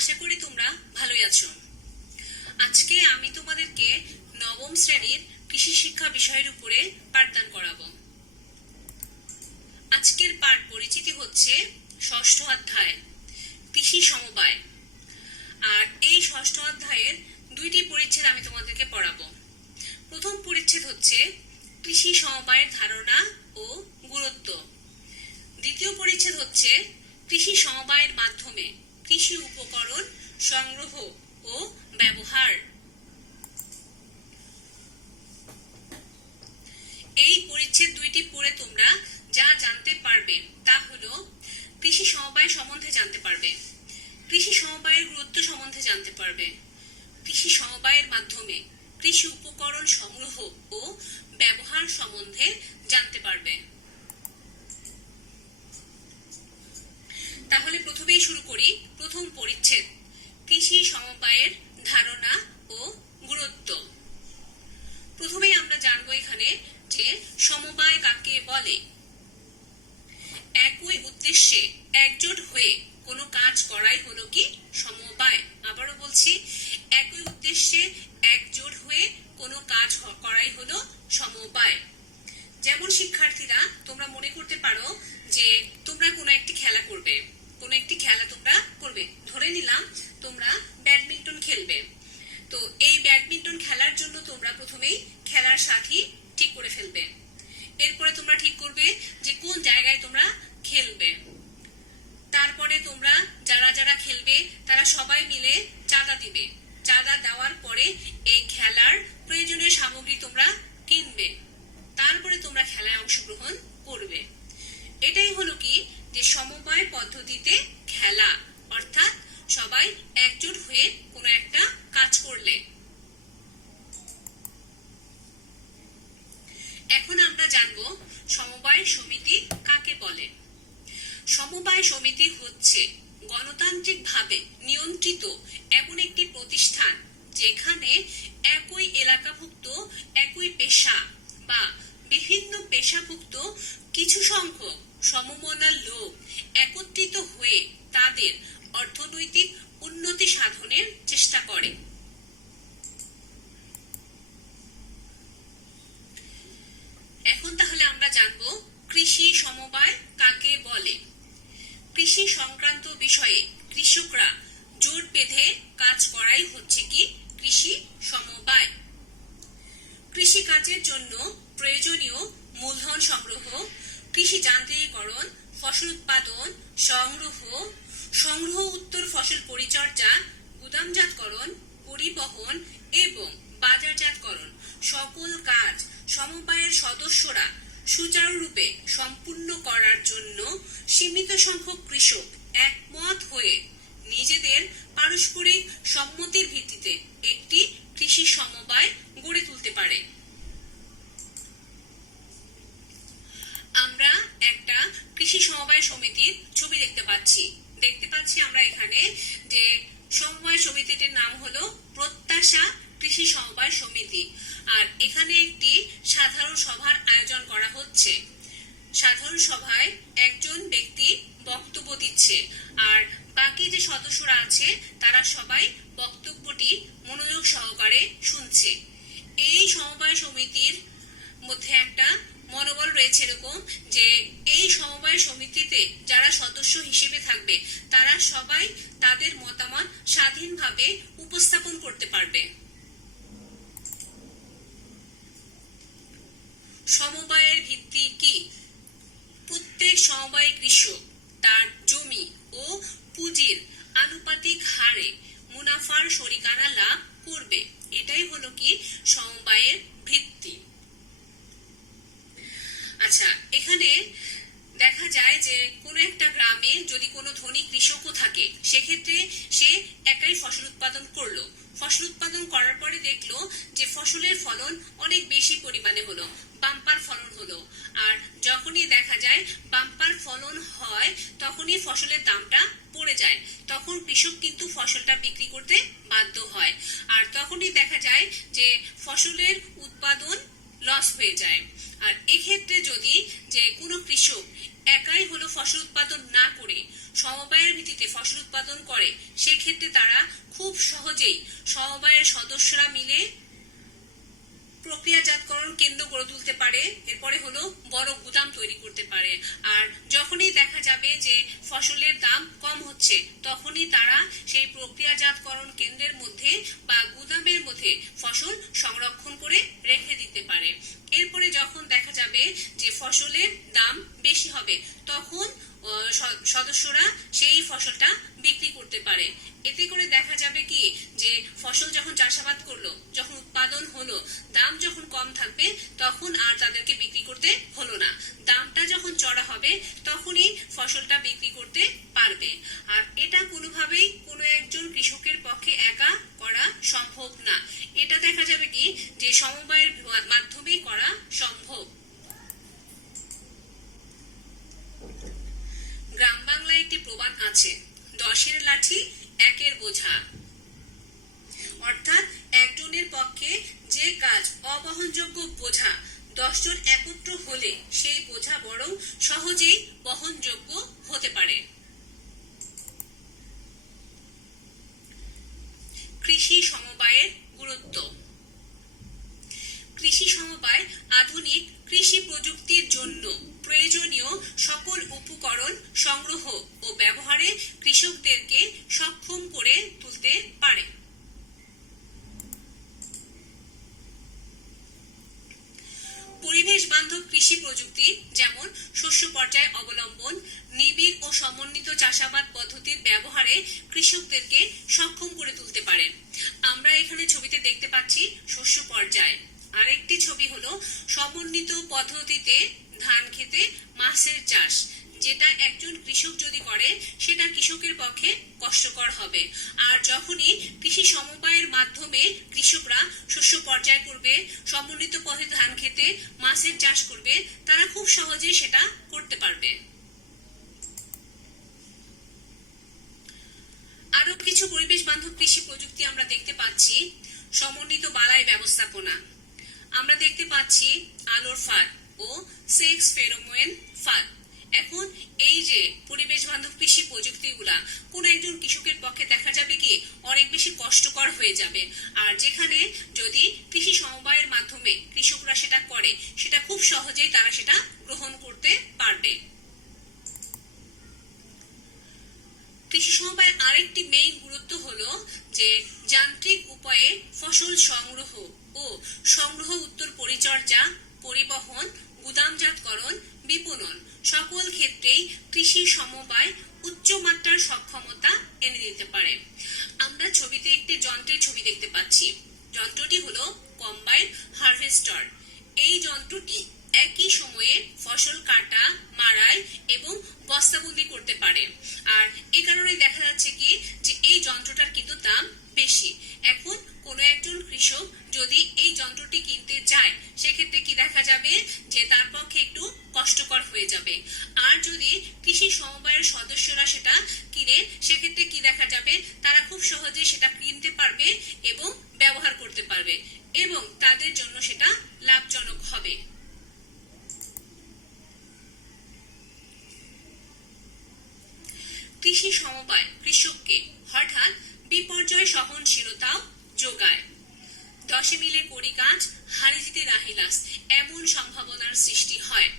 আশা করি তোমরা ভালোই আছো। আজকে আমি তোমাদেরকে নবম শ্রেণীর কৃষি শিক্ষা বিষয়ের উপরে পাঠদান করাবো। আজকের পাঠ পরিচিতি হচ্ছে ষষ্ঠ অধ্যায় কৃষি সমবায়। আর এই ষষ্ঠ অধ্যায়ের দুইটি পরিচ্ছেদ আমি তোমাদেরকে পড়াবো। প্রথম পরিচ্ছেদ হচ্ছে কৃষি সমবায়ের ধারণা ও গুরুত্ব। দ্বিতীয় পরিচ্ছেদ হচ্ছে কৃষি সমবায়ের মাধ্যমে কৃষি উপকরণ সংগ্রহ ও ব্যবহার। এই পরিচ্ছেদ দুইটি পড়ে তোমরা যা জানতে পারবে তা হলো কৃষি সমবায় সম্বন্ধে জানতে পারবে, কৃষি সমবায়ের গুরুত্ব সম্বন্ধে জানতে পারবে, কৃষি সমবায়ের মাধ্যমে কৃষি উপকরণ সংগ্রহ ও ব্যবহার সম্বন্ধে জানতে পারবে। তাহলে প্রথমেই শুরু করি প্রথম পরিচ্ছেদ কৃষি সমবায়ের ধারণা ও গুরুত্ব। প্রথমেই আমরা জানবো এখানে যে সমবায় কাকে বলে। একই উদ্দেশ্যে একজোট হয়ে কোনো কাজ করাই হলো কি সমবায়। আবারও বলছি, একই উদ্দেশ্যে একজোট হয়ে কোনো কাজ করাই হলো সমবায়। যেমন শিক্ষার্থীরা তোমরা মনে করতে পারো যে তোমরা কোনো একটি খেলা করবে, কোনো একটি খেলা তোমরা করবে। ধরে নিলাম তোমরা ব্যাডমিন্টন খেলবে। তো এই ব্যাডমিন্টন খেলার জন্য তোমরা প্রথমেই খেলার সাথী ঠিক করে ফেলবে। এরপরে তোমরা ঠিক করবে যে কোন জায়গায় তোমরা খেলবে। তারপরে তোমরা যারা যারা খেলবে তারা সবাই মিলে চাঁদা দিবে। চাঁদা দেওয়ার পরে এই খেলার প্রয়োজনীয় সামগ্রী তোমরা কিনবে। তারপরে তোমরা খেলায় অংশগ্রহণ করবে। এটাই হলো কি যে সমবায় পদ্ধতিতে খেলা, অর্থাৎ সবাই একজোট হয়ে কোনো একটা কাজ করলে। এখন আমরা জানবো সমবায় সমিতি কাকে বলে। সমবায় সমিতি হচ্ছে গণতান্ত্রিকভাবে নিয়ন্ত্রিত এমন একটি প্রতিষ্ঠান যেখানে একই এলাকাভুক্ত একই পেশা বা বিভিন্ন পেশাভুক্ত কিছু সংখ্যক সমমনা লোক একত্রিত হয়ে তাদের অর্থনৈতিক উন্নতি সাধনের চেষ্টা করে। এখন তাহলে আমরা জানবো কৃষি সমবায় কাকে বলে। কৃষি সংক্রান্ত বিষয়ে কৃষকরা জোট বেঁধে কাজ করাই হচ্ছে কি কৃষি সমবায়। কৃষি কাজের জন্য প্রয়োজনীয় মূলধন সংগ্রহ, কৃষি যান্ত্রিকীকরণ, ফসল উৎপাদন, সংগ্রহ উত্তর ফসল পরিচর্যা, গুদামজাতকরণ, পরিবহন এবং বাজারজাতকরণ সকল কাজ সমবায়ের সদস্যরা সুচারুরূপে সম্পূর্ণ করার জন্য সীমিত সংখ্যক কৃষক একমত হয়ে নিজেদের পারস্পরিক সম্মতির ভিত্তিতে একটি কৃষি সমবায় গড়ে তুলতে পারে। আমরা একটা কৃষি সমবায় সমিতির ছবি দেখতে পাচ্ছি আমরা এখানে যে সমবায় সমিতিটির নাম হলো প্রত্যাশা কৃষি সমবায় সমিতি। আর এখানে একটি সাধারণ সভার আয়োজন করা হচ্ছে। সাধারণ সভায় একজন ব্যক্তি বক্তব্য দিচ্ছে আর বাকি যে সদস্যরা আছে তারা সবাই বক্তব্যটি মনোযোগ সহকারে শুনছে। এই সমবায় সমিতির মধ্যে একটা মনোবল রয়েছে এরকম যে এই সমবায় সমিতিতে যারা সদস্য হিসেবে থাকবে তারা সবাই তাদের মতামত স্বাধীনভাবে উপস্থাপন করতে পারবে। সমবায়ের ভিত্তি কি? প্রত্যেক সমবায় কৃষক তার জমি ও পুঁজির আনুপাতিক হারে মুনাফার শরিকানা লাভ করবে। এটাই হলো কি সমবায়ের ভিত্তি। আচ্ছা, এখানে দেখা যায় যে কোনো একটা গ্রামে যদি কোনো ধনী কৃষকও থাকে সেক্ষেত্রে সে একাই ফসল উৎপাদন করলো। ফসল উৎপাদন করার পরে দেখলো যে ফসলের ফলন অনেক বেশি পরিমাণে হলো, বাম্পার ফলন হলো। আর যখনই দেখা যায় বাম্পার ফলন হয় তখনই ফসলের দামটা পড়ে যায়। তখন কৃষক কিন্তু ফসলটা বিক্রি করতে বাধ্য হয়। আর তখনই দেখা যায় যে ফসলের উৎপাদন লস হয়ে যায়। আর এক্ষেত্রে যদি যে কোনো কৃষক একাই হলো ফসল উৎপাদন না করে সমবায়ের ভিত্তিতে ফসল উৎপাদন করে, সেক্ষেত্রে তারা খুব সহজেই সমবায়ের সদস্যরা মিলে প্রক্রিয়াজাতকরণ কেন্দ্র গড়ে তুলতে পারে, এরপরে হলো বড় গুদাম তৈরি করতে পারে। আর যখনই দেখা যাবে যে ফসলের দাম কম হচ্ছে, তখনই তারা সেই প্রক্রিয়াজাতকরণ কেন্দ্রের মধ্যে বা গুদামের মধ্যে ফসল সংরক্ষণ করে রেখে দিতে পারে। এরপরে যখন দেখা যাবে যে ফসলের দাম বেশি হবে, তখন সদস্যরা সেই ফসলটা বিক্রি করতে পারে। এতে করে দেখা যাবে কি যে ফসল যখন চাষাবাদ করলো, যখন উৎপাদন হলো, দাম যখন কম থাকবে তখন আর তাদেরকে বিক্রি করতে হলো না। দামটা যখন চড়া হবে তখনই ফসলটা বিক্রি করতে পারবে। আর এটা কোনোভাবেই কোনো একজন কৃষকের পক্ষে একা করা সম্ভব না। এটা দেখা যাবে কি যে সমবায়ের মাধ্যমেই করা সম্ভব। গ্রাম বাংলায় একটি প্রবাদ আছে, 10-এর লাঠি 1-এর বোঝা। অর্থাৎ একজনের পক্ষে যে কাজ অবহনযোগ্য বোঝা 10 জন একত্র হলে সেই বোঝা বরং সহজেই বহনযোগ্য হতে পারে। কৃষি সমবায়ের গুরুত্ব। কৃষি সমবায় আধুনিক কৃষি প্রযুক্তির জন্য প্রয়োজনীয় সকল উপকরণ সংগ্রহ ও ব্যবহারে কৃষকদেরকে সক্ষম করে তুলতে পারে। পরিবেশ বান্ধব কৃষি প্রযুক্তি যেমন শস্য পর্যায় অবলম্বন, নিবিড় ও সমন্বিত চাষাবাদ পদ্ধতির ব্যবহারে কৃষকদেরকে সক্ষম করে তুলতে পারে। আমরা এখানে ছবিতে দেখতে পাচ্ছি শস্য পর্যায়, আরেকটি ছবি হলো সমন্বিত পদ্ধতিতে ধান খেতে মাছের চাষ, যেটা একজন কৃষক যদি করে সেটা কৃষকের পক্ষে কষ্টকর হবে। আর যখনই কৃষি সমবায়ের মাধ্যমে কৃষকরা শস্য পর্যায় করবে, সমন্বিত পদ্ধতিতে ধান খেতে মাছের চাষ করবে, তারা খুব সহজেই সেটা করতে পারবে। আরো কিছু পরিবেশ বান্ধব কৃষি প্রযুক্তি আমরা দেখতে পাচ্ছি। সমন্বিত বালাই ব্যবস্থাপনা, আমরা দেখতে পাচ্ছি আলোর ফাঁদ ও সেক্স ফেরোমোন ফাঁদ। এখন এই যে পরিবেশ বান্ধব কৃষি প্রযুক্তিগুলা কোন একজন কৃষকের পক্ষে দেখা যাবে কি অনেক বেশি কষ্টকর হয়ে যাবে। আর যেখানে যদি কৃষি সমবায়ের মাধ্যমে কৃষকরা সেটা করে, সেটা খুব সহজেই তারা সেটা গ্রহণ করতে পারবে। কৃষি সমবায়ের আরেকটি মেইন গুরুত্ব হলো যে যান্ত্রিক উপায়ে ফসল সংগ্রহ ও সংগ্রহ উত্তর পরিচর্যা, পরিবহন, গুদামজাতকরণ, বিপণন সকল ক্ষেত্রেই কৃষি সমবায় উচ্চমাত্রার সক্ষমতা এনে দিতে পারে। আমরা ছবিতে একটি যন্ত্রের ছবি দেখতে পাচ্ছি। যন্ত্রটি হলো কম্বাইন হারভেস্টার। এই যন্ত্রটি একই সময়ে ফসল কাটা, মাড়াই এবং বস্তাবন্দি করতে পারে। আর এই কারণে দেখা যাচ্ছে কি যে এই যন্ত্রটার কিন্তু দাম বেশি। এখন কোনো একজন কৃষক যদি এই যন্ত্রটি কিনতে চায়, সেক্ষেত্রে কি দেখা যাবে যে তার পক্ষে একটু কষ্টকর হয়ে যাবে। আর যদি কৃষি সমবায়ের সদস্যরা সেটা কিনে, সেক্ষেত্রে কি দেখা যাবে তারা খুব সহজে সেটা কিনতে পারবে এবং ব্যবহার করতে পারবে এবং তাদের জন্য সেটা লাভজনক হবে। কৃষি সমবায় কৃষককে হঠাৎ বিপর্যয় সহনশীলতাও যোগায়। 10 মিলে করি কাজ, হারে জিতে রাহিলাস, এমন সম্ভাবনার সৃষ্টি হয়।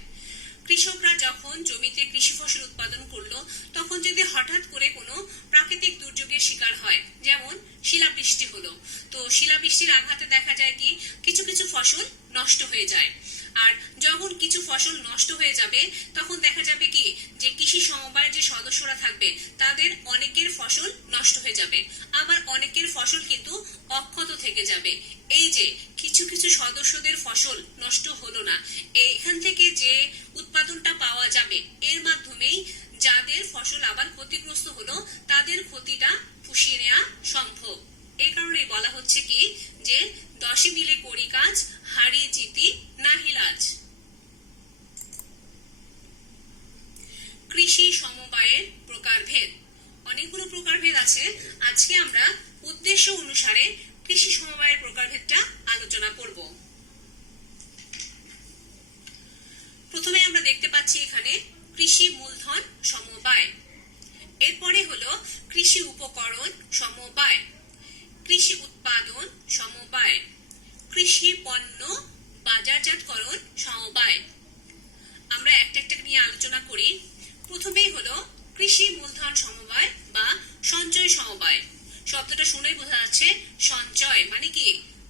কৃষকরা যখন জমিতে কৃষি ফসল উৎপাদন করলো, তখন যদি হঠাৎ করে কোনো প্রাকৃতিক দুর্যোগের শিকার হয়, যেমন শিলাবৃষ্টি হলো, তো শিলাবৃষ্টির আঘাতে দেখা যায় কি কিছু কিছু ফসল নষ্ট হয়ে যায়। আর যখন কিছু ফসল নষ্ট হয়ে যাবে, তখন দেখা যাবে কি যে কৃষি সমবায়ের যে সদস্যরা থাকবে তাদের অনেকের ফসল নষ্ট হয়ে যাবে, আবার অনেকের ফসল কিন্তু অক্ষত থেকে যাবে। এই যে কিছু কিছু সদস্যদের ফসল নষ্ট হলো না, এখান থেকে যে উৎপাদনটা পাওয়া যাবে এর মাধ্যমেই যাদের ফসল আবার ক্ষতিগ্রস্ত হলো তাদের ক্ষতিটা পুষিয়ে নেওয়া সম্ভব। এই কারণে বলা হচ্ছে কি যে 10 মিলে করি কাজ, হারিয়ে জিতি নাহিলাজ। কৃষি সমবায়ের প্রকারভেদ, অনেকগুলো প্রকারভেদ আছে। আজকে আমরা উদ্দেশ্য অনুসারে কৃষি সমবায়ের প্রকারভেদটা আলোচনা করব। প্রথমে আমরা দেখতে পাচ্ছি এখানে কৃষি মূলধন সমবায়। এরপরে হলো কৃষি উপকরণ সমবায়, কৃষি উৎপাদন সমবায়, কৃষি পণ্য বাজারজাতকরণ সমবায়। আমরা একটা একটা নিয়ে আলোচনা করি। প্রথমেই হলো কৃষি মূলধন সমবায় বা সঞ্চয় সমবায়। শব্দটা শুনেই বোঝা যাচ্ছে সঞ্চয় মানে কি,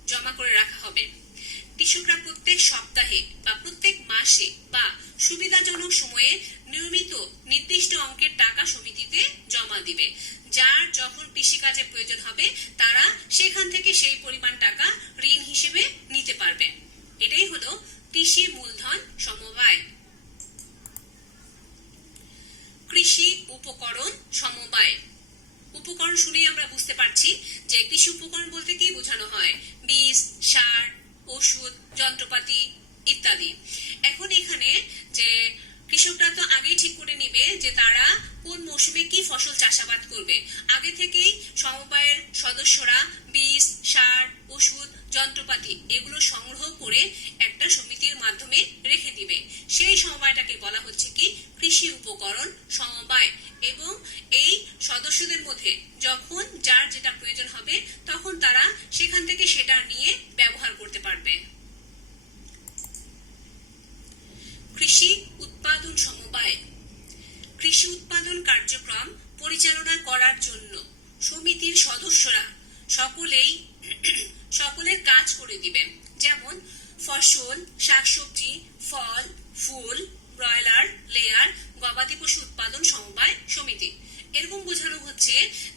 জমা করে রাখা হবে। কৃষকরা প্রত্যেক সপ্তাহে বা প্রত্যেক মাসে বা সুবিধাজনক সময়ে নিয়মিত নির্দিষ্ট অঙ্কের টাকা সমিতিতে জমা দিবে। যার যখন কৃষিকাজে প্রয়োজন হবে তারা সেখান থেকে সেই পরিমাণ টাকা ঋণ হিসেবে নিতে পারবে। এটাই হলো কৃষি মূলধন সমবায়। কৃষি উপকরণ সমবায়। উপকরণ শুনেই আমরা বুঝতে পারছি যে কৃষি উপকরণ বলতে কি বোঝানো হয়, বীজ, সার, ওষুধ, যন্ত্রপাতি ইত্যাদি। এখন এখানে যে কৃষকরা তো আগেই ঠিক করে নিবে যে তারা কোন মৌসুমে কি ফসল চাষাবাদ করবে। আগে থেকেই সমবায়ের সদস্যরা বীজ, সার, ওষুধ, যন্ত্রপাতি এগুলো সংগ্রহ করে একটা সমিতির মাধ্যমে রেখে দিবে। সেই সমবায়টাকে বলা হচ্ছে কি কৃষি উপকরণ সমবায়। এবং এই সদস্যদের মধ্যে যখন যার যেটা প্রয়োজন হবে তখন তারা সেখান থেকে সেটা নিয়ে ব্যবহার করতে পারবে। কৃষি উৎপাদন সমবায়। কৃষি উৎপাদন কার্যক্রম পরিচালনা করার জন্য সমিতির সদস্যরা সকলের কাজ করে দিবেন। যেমন ফসল, শাকসবজি, ফল, ফুল, ব্রয়লার, লেয়ার, গবাদি পশু উৎপাদন সমবায় সমিতি। এরকম বোঝানো হচ্ছে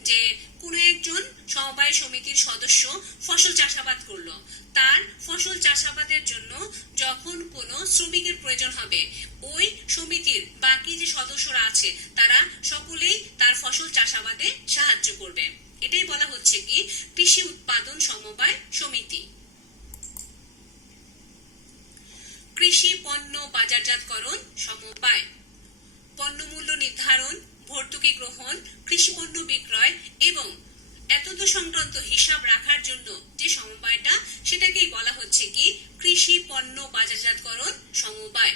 যে কোনো একজন সমবায় সমিতির সদস্য ফসল চাষাবাদ করলো, তার ফসল চাষাবাদের জন্য যখন কোনো শ্রমিকের প্রয়োজন হবে ওই সমিতির বাকি যে সদস্যরা আছে তারা সকলেই তার ফসল চাষাবাদে সাহায্য করবে। এটাই বলা হচ্ছে কি কৃষি উৎপাদন সমবায় সমিতি। কৃষি পণ্য বাজারজাতকরণ সমবায়। পণ্য মূল্য নির্ধারণ, ভর্তুকি গ্রহণ, কৃষি পণ্য বিক্রয় এবং এতদ সংক্রান্ত হিসাব রাখার জন্য যে সমবায়টা সেটাকেই বলা হচ্ছে কি কৃষি পণ্য বাজারজাতকরণ সমবায়।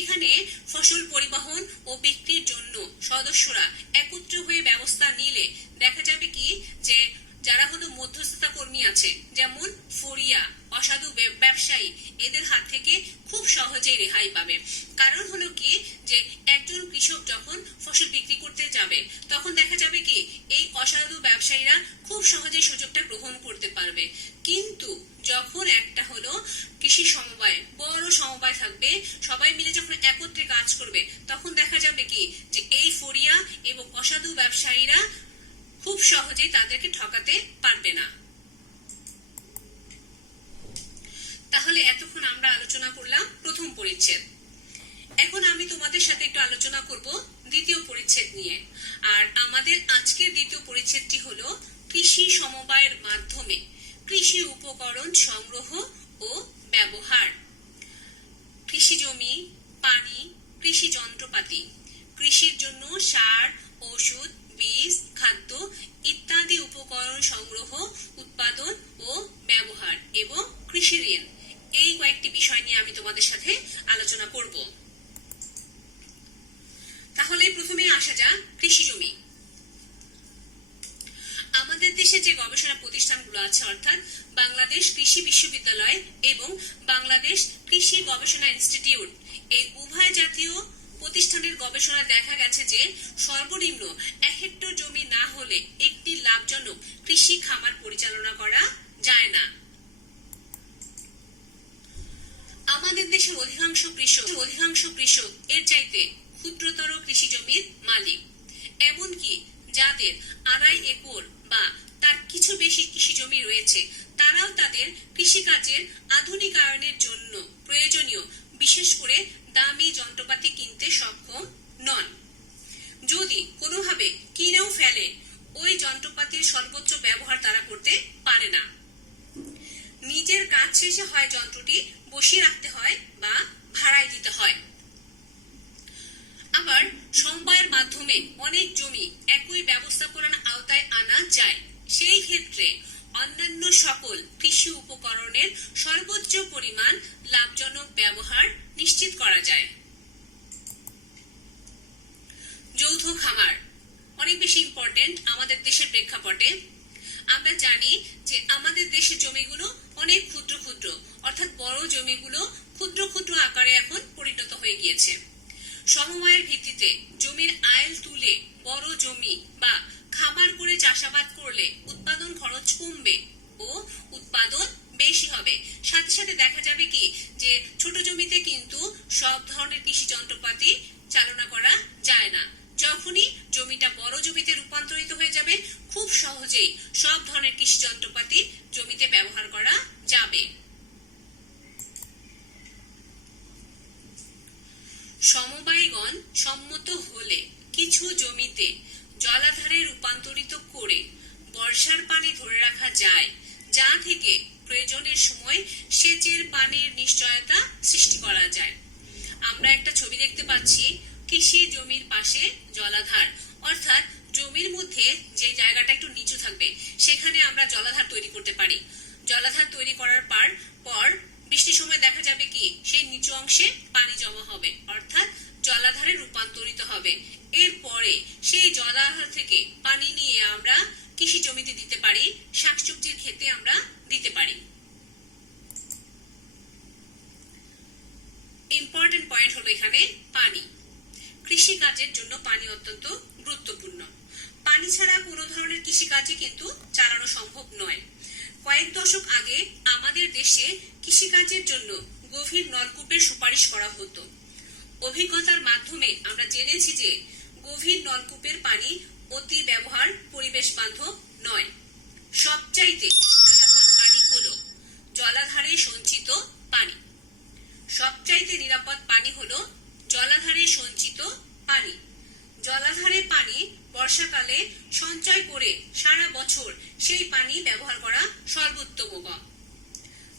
এখানে ফসল পরিবহন ও বিক্রির জন্য সদস্যরা একত্র হয়ে ব্যবস্থা নিলে দেখা যাবে কি যে যারা হলো মধ্যস্থতা কর্মী আছে যেমন ফরিয়া, অসাধু ব্যবসায়ী, এদের হাত থেকে খুব সহজেই রেহাই পাবে। কারণ হলো কি যে একজন কৃষক যখন ফসল বিক্রি করতে যাবে তখন দেখা যাবে কি এই অসাধু ব্যবসায়ীরা খুব সহজেই সুযোগটা গ্রহণ করতে পারবে। কিন্তু যখন একটা হলো কৃষি সমবায়, বড় সমবায় থাকবে, সবাই মিলে যখন একত্রে কাজ করবে তখন দেখা যাবে কি যে এই ফরিয়া এবং অসাধু ব্যবসায়ীরা খুব সহজেই তাদেরকে ঠকাতে পারবে না। তাহলে এতক্ষণ আমরা আলোচনা করলাম প্রথম পরিচ্ছেদ। এখন আমি তোমাদের সাথে একটু আলোচনা করব দ্বিতীয় পরিচ্ছেদ নিয়ে। আর আমাদের আজকের দ্বিতীয় পরিচ্ছেদটি হলো কৃষি সমবায়ের মাধ্যমে কৃষি উপকরণ সংগ্রহ ও ব্যবহার। কৃষি জমি, পানি, কৃষি যন্ত্রপাতি, কৃষির জন্য সার, ওষুধ, বীজ, খাদ্য ইত্যাদি উপকরণ সংগ্রহ, উৎপাদন ও ব্যবহার এবং কৃষি ঋণ, এই কয়েকটি বিষয় নিয়ে আমি তোমাদের সাথে আলোচনা করব। তাহলে প্রথমে আসা যাক কৃষি জমি। আমাদের দেশে যে গবেষণা প্রতিষ্ঠানগুলো আছে অর্থাৎ বাংলাদেশ কৃষি বিশ্ববিদ্যালয় এবং বাংলাদেশ কৃষি গবেষণা ইনস্টিটিউট, এই উভয় জাতীয় প্রতিষ্ঠানের গবেষণায় দেখা গেছে যে সর্বনিম্ন 1 হেক্টর জমি না হলে একটি লাভজনক কৃষি খামার পরিচালনা করা যায় না। আমাদের দেশের অধিকাংশ কৃষক এর চাইতে ক্ষুদ্রতর কৃষি জমির মালিক। এমনকি যাদের 2.5 একর বা তার কিছু বেশি কৃষি জমি রয়েছে তারাও তাদের কৃষিকাজের আধুনিকায়নের জন্য প্রয়োজনীয় বিশেষ করে দামি যন্ত্রপাতি কিনতে সক্ষম নন। যদি কোনোভাবে কিনেও ফেলে ওই যন্ত্রপাতির সর্বোচ্চ ব্যবহার তারা করতে পারে না। নিজের কাজ শেষে হয় যন্ত্রটি বসিয়ে রাখতে হয় বা ভাড়ায় দিতে হয়। আবার সমবায়ের মাধ্যমে অনেক জমি একই ব্যবস্থাপনার আওতায় আনা যায়। সেই ক্ষেত্রে অন্যান্য সকল কৃষি উপকরণের সর্বোচ্চ পরিমাণ লাভজনক ব্যবহার নিশ্চিত করা যায়। আমাদের দেশের প্রেক্ষাপটে। আমরা জানি যে আমাদের দেশের জমিগুলো অনেক ক্ষুদ্র ক্ষুদ্র, অর্থাৎ বড় জমিগুলো ক্ষুদ্র ক্ষুদ্র আকারে এখন পরিণত হয়ে গিয়েছে। সমবায়ের ভিত্তিতে জমির আয়েল তুলে বড় জমি বা খামার করে চাষাবাদ করলে উৎপাদন খরচ কমবে ও উৎপাদন বেশি হবে। সাথে সাথে দেখা যাবে কি যে ছোট জমিতে কিন্তু সব ধরনের কৃষি যন্ত্রপাতি চালনা করা যায় না। যখনই জমিটা বড় জমিতে রূপান্তরিত হয়ে যাবে, খুব সহজেই সব ধরনের কৃষি যন্ত্রপাতি জমিতে ব্যবহার করা যাবে। সমবায়গণ সম্মত হলে কিছু জমিতে জলাধারে রূপান্তরিত করে বর্ষার পানি ধরে রাখা যায়, যা থেকে প্রয়োজনের সময় সেচের পানির নিশ্চয়তা সৃষ্টি করা যায়। আমরা একটা ছবি দেখতে পাচ্ছি, কৃষি জমির পাশে জলাধার, অর্থাৎ জমির মধ্যে যে জায়গাটা একটু নিচু থাকবে সেখানে আমরা জলাধার তৈরি করতে পারি। জলাধার তৈরি করার পর বৃষ্টির সময় দেখা যাবে কি সেই নিচু অংশে পানি জমা হবে, অর্থাৎ জলাধারে রূপান্তরিত হবে। এরপরে সেই জলাধার থেকে পানি নিয়ে আমরা কৃষি জমিতে দিতে পারি, শাকসবজির ক্ষেতে আমরা দিতে পারি। ইম্পর্টেন্ট পয়েন্ট হলো এখানে পানি। কৃষি কাজের জন্য পানি অত্যন্ত গুরুত্বপূর্ণ। পানি ছাড়া কোনো ধরনের কৃষি কাজই কিন্তু চালানো সম্ভব নয়। কয়েক দশক আগে আমাদের দেশে কৃষিকাজের জন্য গভীর নলকূপের সুপারিশ করা হতো। অভিজ্ঞতার মাধ্যমে আমরা জেনেছি যে গভীর নলকূপের পানি অতি ব্যবহার পরিবেশ বান্ধব নয়। সবচাইতে নিরাপদ পানি হলো জলাধারে সঞ্চিত পানি। সবচাইতে নিরাপদ পানি হলো জলাধারে সঞ্চিত পানি। জলাধারে পানি বর্ষাকালে সঞ্চয় করে সারা বছর সেই পানি ব্যবহার করা সর্বোত্তম।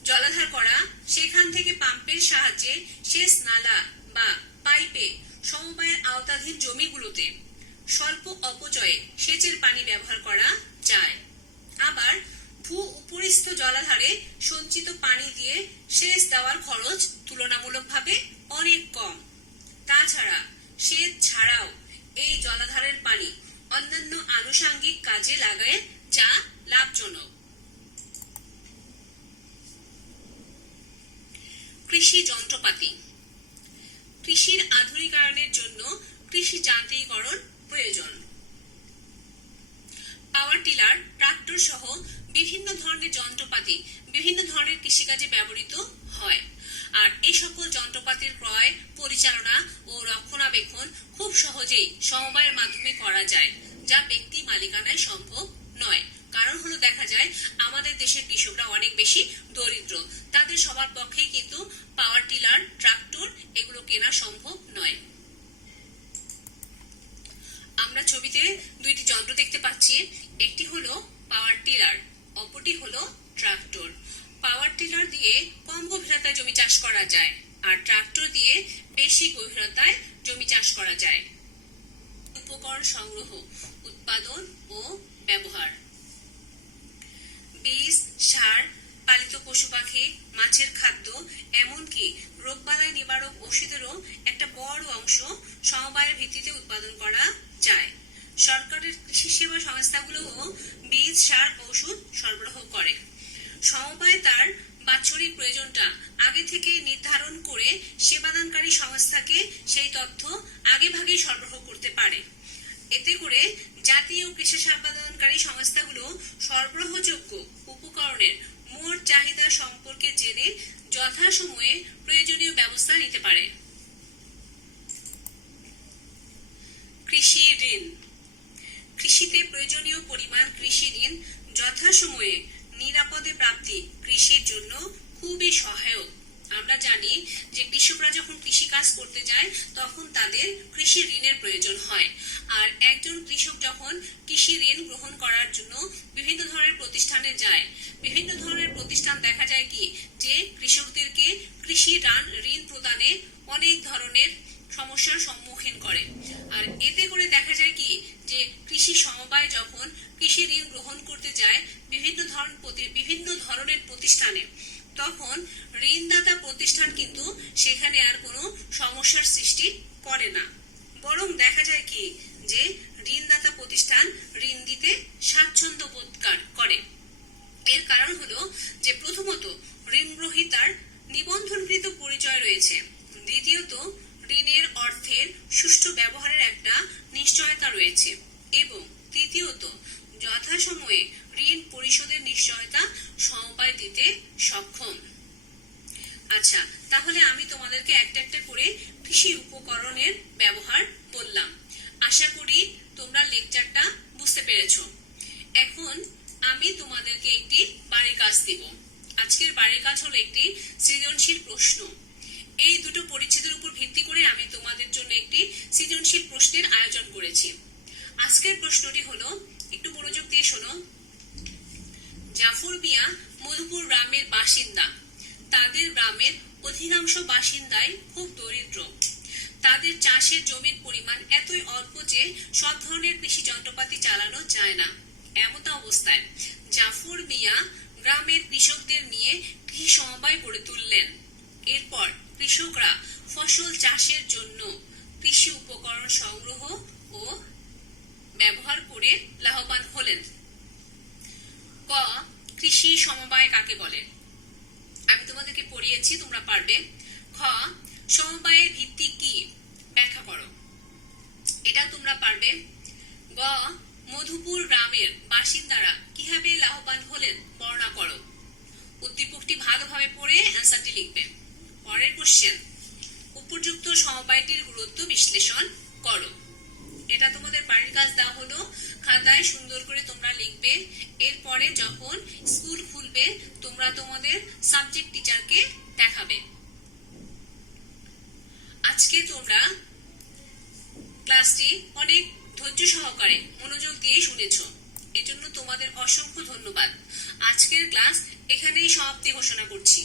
জলাধার করা, সেখান থেকে পাম্পের সাহায্যে সেচ নালা বা পাইপে সমবায়ের আওতাধীন জমিগুলোতে স্বল্প অপচয়ে সেচের পানি ব্যবহার করা যায়। আবার ভূ উপরিস্থ জলাধারে সঞ্চিত পানি দিয়ে সেচ দেওয়ার খরচ তুলনামূলকভাবে অনেক কম। তাছাড়া সেচ ছাড়াও এই জলাধারের পানি অন্যান্য আনুষঙ্গিক কাজে লাগায়, যা লাভজনক। কৃষি যন্ত্রপাতি। কৃষির আধুনিকায়নের জন্য কৃষি যান্ত্রিকীকরণ প্রয়োজন। পাওয়ার টিলার, ট্রাক্টর সহ বিভিন্ন ধরনের যন্ত্রপাতি বিভিন্ন ধরনের কৃষিকাজে ব্যবহৃত হয়। আর এই সকল যন্ত্রপাতির ক্রয়, পরিচালনা ও রক্ষণাবেক্ষণ খুব সহজেই সমবায়ের মাধ্যমে করা যায়, যা ব্যক্তি মালিকানায় সম্ভব নয়। কারণ হলো দেখা যায় আমাদের দেশের কৃষকরা অনেক বেশি দরিদ্র, তাদের সবার পক্ষেই কিন্তু পাওয়ার টিলার, ট্রাক্টর এগুলো কেনা সম্ভব নয়। আমরা ছবিতে দুইটি যন্ত্র দেখতে পাচ্ছি, একটি হলো পাওয়ার টিলার, অপরটি হলো ট্রাক্টর। পাওয়ার টিলার দিয়ে কম গভীরতায় জমি চাষ করা যায়, আর ট্রাক্টর দিয়ে বেশি গভীরতায় জমি চাষ করা যায়। উপকরণ সংগ্রহ, উৎপাদন ও ব্যবহার। বীজ, সার, পালিত পশু পাখি, মাছের খাদ্য, এমনকি রোগবালাই নিবারক ওষুধেরও একটা বড় অংশ সমবায়ের ভিত্তিতে উৎপাদন করা যায়। সরকারের কৃষি সেবা সংস্থাগুলোও বীজ, সার, ঔষধ সরবরাহ করে। সমবায় তার বাৎসরিক প্রয়োজনটা আগে থেকে নির্ধারণ করে সেবাদানকারী সংস্থাকে সেই তথ্য আগে ভাগেই সরবরাহ করতে পারে। এতে করে জাতীয় কৃষি সেবাদানকারী সংস্থাগুলো সরবরাহযোগ্য উপকরণের মোট চাহিদা সম্পর্কে জেনে যথাসময়ে প্রয়োজনীয় ব্যবস্থা নিতে পারে। কৃষি ঋণ। কৃষিতে প্রয়োজনীয় পরিমাণ কৃষি ঋণ যথাসময়ে নিরাপদে প্রাপ্তি কৃষির জন্য খুবই সহায়ক। আমরা জানি যে কৃষকরা যখন কৃষি কাজ করতে যায় তখন তাদের কৃষি ঋণের প্রয়োজন হয়। আর একজন কৃষক যখন কৃষি ঋণ গ্রহণ করার জন্য বিভিন্ন ধরনের প্রতিষ্ঠানে যায়, বিভিন্ন ধরনের প্রতিষ্ঠান দেখা যায় কি যে কৃষকদেরকে কৃষি ঋণ প্রদানে অনেক ধরনের সমস্যার সম্মুখীন করে। আর এতে করে দেখা যায় কি যে কৃষি সমবায় যখন কৃষি ঋণ গ্রহণ করতে যায় বিভিন্ন ধরনের প্রতিষ্ঠানে, তখন ঋণদাতা প্রতিষ্ঠান কিন্তু সেখানে আর কোনো সমস্যার সৃষ্টি করে না, বরং দেখা যায় কি যে ঋণদাতা প্রতিষ্ঠান ঋণ দিতে স্বাচ্ছন্দ্য বোধ করে। এর কারণ হলো যে প্রথমত ঋণ গ্রহীতার নিবন্ধনকৃত পরিচয় রয়েছে, দ্বিতীয়ত ঋণের অর্থের সুষ্ঠু ব্যবহারের একটা নিশ্চয়তা রয়েছে এবং তৃতীয়ত যথাসময়ে ঋণ পরিশোধের নিশ্চয়তা সমবায় দিতে সক্ষম। আচ্ছা, তাহলে আমি তোমাদেরকে একটা একটা করে কৃষি উপকরণের ব্যবহার বললাম। আশা করি তোমরা লেকচারটা বুঝতে পেরেছো। এখন আমি তোমাদেরকে একটি বাড়ির কাজ দিব। আজকের বাড়ির কাজ হলো একটি সৃজনশীল প্রশ্ন। এই দুটো পরিচ্ছেদের উপর ভিত্তি করে আমি তোমাদের জন্য একটি সৃজনশীল প্রশ্নের আয়োজন করেছি। আজকের প্রশ্নটি হলো, একটু মনোযোগ দিয়ে শোনো। জাফর মিয়া মধুপুর গ্রামের বাসিন্দা। তাদের গ্রামের অধিকাংশ বাসিন্দাই খুব দরিদ্র। তাদের চাষের জমির পরিমাণ এতই অল্প যে সব ধরনের কৃষি যন্ত্রপাতি চালানো যায় না। এমত অবস্থায় জাফর মিয়া গ্রামের কৃষকদের নিয়ে কৃষি সমবায় গড়ে তুললেন। এরপর কৃষকরা ফসল চাষের জন্য কৃষি উপকরণ সংগ্রহ ও ব্যবহার করে লাভবান হলেন। ক, কৃষি সমবায় কাকে বলে? আমি তোমাদেরকে পড়িয়েছি, তোমরা পারবে। খ, সমবায়ের ভিত্তি কি? ব্যাখ্যা করো। এটা তোমরা পারবে। গ, মধুপুর গ্রামের বাসিন্দারা কিভাবে লাভবান হলেন বর্ণনা করো। উদ্দীপকটি ভালোভাবে পড়ে অ্যান্সারটি লিখবে। পরের কোশ্চেন, উপযুক্ত সমবায়টির গুরুত্ব বিশ্লেষণ করো। এটা তোমাদের বাড়ির কাজ দেওয়া হলো, খাতায় সুন্দর করে তোমরা লিখবে। এরপরে যখন স্কুল খুলবে তোমরা তোমাদের সাবজেক্ট টিচারকে দেখাবে। আজকে তোমরা ক্লাসটি অনেক ধৈর্য সহকারে মনোযোগ দিয়ে শুনেছো, এজন্য তোমাদের অসংখ্য ধন্যবাদ। আজকের ক্লাস এখানেই সমাপ্তি ঘোষণা করছি।